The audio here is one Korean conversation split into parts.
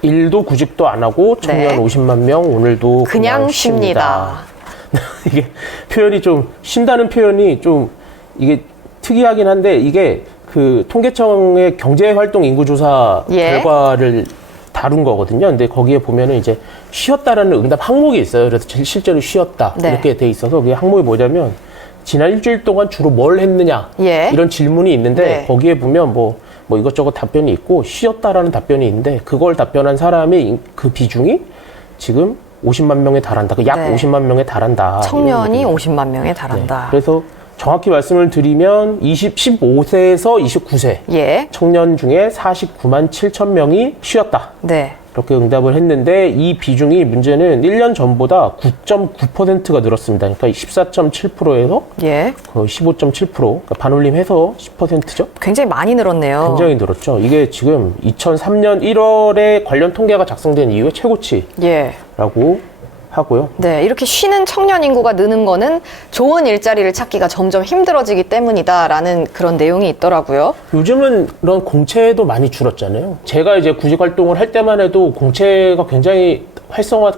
일도 구직도 안 하고 청년 네. 50만 명 오늘도 그냥 쉽니다. 이게 표현이 좀 쉰다는 표현이 좀 이게 특이하긴 한데 이게 그 통계청의 경제활동 인구조사 예. 결과를 다룬 거거든요. 근데 거기에 보면은 이제 쉬었다라는 응답 항목이 있어요. 그래서 실제로 쉬었다 네. 이렇게 돼 있어서 그게 항목이 뭐냐면 지난 일주일 동안 주로 뭘 했느냐 예. 이런 질문이 있는데 네. 거기에 보면 뭐 이것저것 답변이 있고 쉬었다라는 답변이 있는데 그걸 답변한 사람의 그 비중이 지금 50만 명에 달한다. 약 네. 50만 명에 달한다. 청년이 이런 50만 명에 달한다. 네. 그래서 정확히 말씀을 드리면 15세에서 29세 예. 청년 중에 49만 7천 명이 쉬었다. 네. 이렇게 응답을 했는데 이 비중이 문제는 1년 전보다 9.9%가 늘었습니다. 그러니까 14.7%에서 예. 거의 15.7%, 그러니까 반올림해서 10%죠. 굉장히 많이 늘었네요. 굉장히 늘었죠. 이게 지금 2003년 1월에 관련 통계가 작성된 이후에 최고치라고 예. 하고요. 네, 이렇게 쉬는 청년 인구가 느는 거는 좋은 일자리를 찾기가 점점 힘들어지기 때문이다라는 그런 내용이 있더라고요. 요즘은 그런 공채도 많이 줄었잖아요. 제가 이제 구직 활동을 할 때만 해도 공채가 굉장히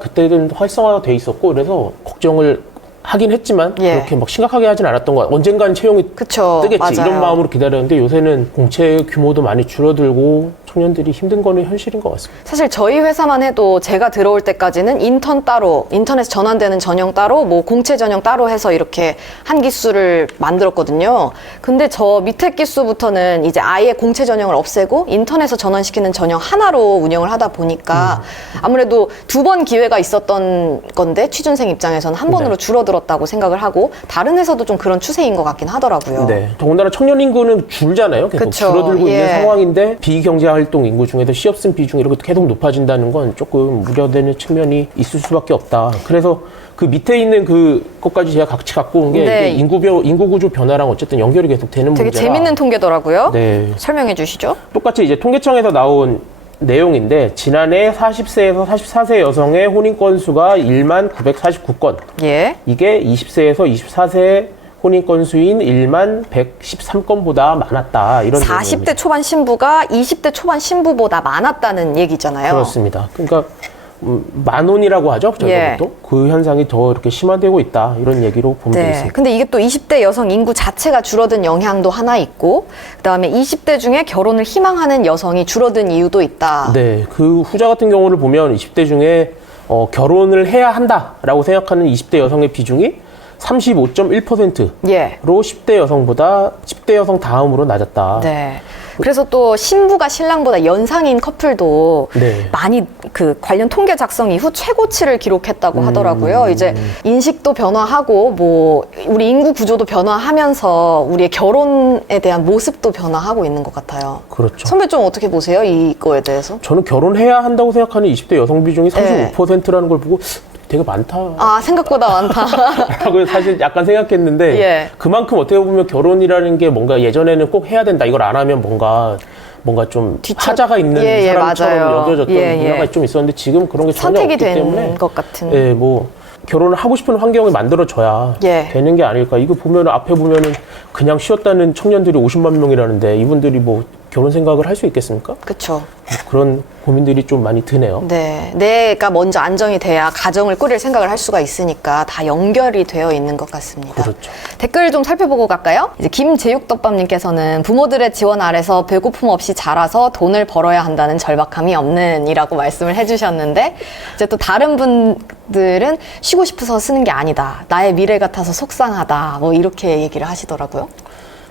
그때는 활성화가 돼 있었고 그래서 걱정을 하긴 했지만 예. 그렇게 막 심각하게 하진 않았던 것 같아요. 언젠간 채용이 그쵸, 뜨겠지 맞아요. 이런 마음으로 기다렸는데 요새는 공채 규모도 많이 줄어들고 청년들이 힘든 거는 현실인 것 같습니다. 사실 저희 회사만 해도 제가 들어올 때까지는 인턴 따로, 인턴에서 전환되는 전형 따로, 뭐 공채 전형 따로 해서 이렇게 한 기수를 만들었거든요. 근데 저 밑에 기수부터는 이제 아예 공채 전형을 없애고 인턴에서 전환시키는 전형 하나로 운영을 하다 보니까 아무래도 두 번 기회가 있었던 건데 취준생 입장에서는 한 번으로 네. 줄어들었다고 생각을 하고 다른 회사도 좀 그런 추세인 것 같긴 하더라고요. 네. 더군다나 청년 인구는 줄잖아요. 계속 그쵸. 줄어들고 예. 있는 상황인데 비경제활동 인구 중에서 시업생 비중이 이렇게 계속 높아진다는 건 조금 우려되는 측면이 있을 수밖에 없다. 그래서 그 밑에 있는 그것까지 제가 같이 갖고 온 게 네. 인구 구조 변화랑 어쨌든 연결이 계속 되는 되게 문제라. 재밌는 통계더라고요. 네. 설명해 주시죠. 똑같이 이제 통계청에서 나온 내용인데 지난해 40세에서 44세 여성의 혼인 건수가 1만 949건. 예. 이게 20세에서 24세 혼인 건수인 1만 113건보다 많았다. 이런 40대 초반 신부가 20대 초반 신부보다 많았다는 얘기잖아요. 그렇습니다. 그러니까 만혼이라고 하죠. 저희가 예. 보통 그 현상이 더 이렇게 심화되고 있다. 이런 얘기로 보면 네. 되겠습니다. 근데 이게 또 20대 여성 인구 자체가 줄어든 영향도 하나 있고, 그다음에 20대 중에 결혼을 희망하는 여성이 줄어든 이유도 있다. 네, 그 후자 같은 경우를 보면 20대 중에 결혼을 해야 한다라고 생각하는 20대 여성의 비중이 35.1%로 예. 10대 여성보다 10대 여성 다음으로 낮았다. 네. 그래서 또 신부가 신랑보다 연상인 커플도 네. 많이 그 관련 통계 작성 이후 최고치를 기록했다고 하더라고요. 이제 인식도 변화하고 뭐 우리 인구 구조도 변화하면서 우리의 결혼에 대한 모습도 변화하고 있는 것 같아요. 그렇죠. 선배 좀 어떻게 보세요? 이거에 대해서? 저는 결혼해야 한다고 생각하는 20대 여성 비중이 네. 35%라는 걸 보고 되게 많다. 아, 생각보다 많다. 라고 사실 약간 생각했는데 예. 그만큼 어떻게 보면 결혼이라는 게 뭔가 예전에는 꼭 해야 된다. 이걸 안 하면 뭔가 좀 하자가 있는 예, 예, 사람처럼 맞아요. 여겨졌던 예, 예. 문화가 좀 있었는데 지금 그런 게 전혀 선택이 없기 때문에 된 것 같은. 예, 뭐 결혼을 하고 싶은 환경을 만들어줘야 예. 되는 게 아닐까. 이거 보면 앞에 보면은 그냥 쉬었다는 청년들이 50만 명이라는데 이분들이 뭐 결혼 생각을 할 수 있겠습니까? 그렇죠. 그런 고민들이 좀 많이 드네요. 네, 내가 먼저 안정이 돼야 가정을 꾸릴 생각을 할 수가 있으니까 다 연결이 되어 있는 것 같습니다. 그렇죠. 댓글 좀 살펴보고 갈까요? 이제 김제육덮밥님께서는 부모들의 지원 아래서 배고픔 없이 자라서 돈을 벌어야 한다는 절박함이 없는 이라고 말씀을 해주셨는데 이제 또 다른 분들은 쉬고 싶어서 쓰는 게 아니다. 나의 미래 같아서 속상하다. 뭐 이렇게 얘기를 하시더라고요.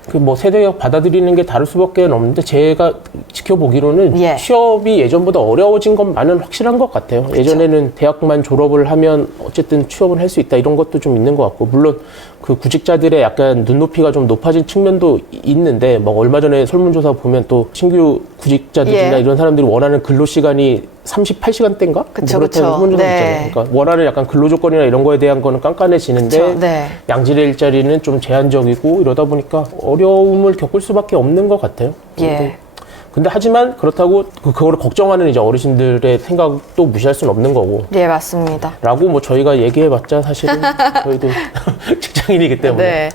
그 뭐 세대적 받아들이는 게 다를 수밖에 없는데 제가 지켜보기로는 예. 취업이 예전보다 어려워진 것만은 확실한 것 같아요. 예전에는 대학만 졸업을 하면 어쨌든 취업을 할 수 있다 이런 것도 좀 있는 것 같고 물론 그 구직자들의 약간 눈높이가 좀 높아진 측면도 있는데 뭐 얼마 전에 설문조사 보면 또 신규 구직자들이나 예. 이런 사람들이 원하는 근로 시간이 38시간대인가? 그쵸, 그렇다고 그쵸. 설문조사 네. 있잖아요. 그러니까 원하는 약간 근로 조건이나 이런 거에 대한 거는 깐깐해지는데 그쵸, 네. 양질의 일자리는 좀 제한적이고 이러다 보니까 어려움을 겪을 수밖에 없는 것 같아요. 예. 근데 하지만 그렇다고 그거를 걱정하는 이제 어르신들의 생각도 무시할 수는 없는 거고. 네, 맞습니다. 라고 뭐 저희가 얘기해봤자 사실은 저희도 직장인이기 때문에. 네.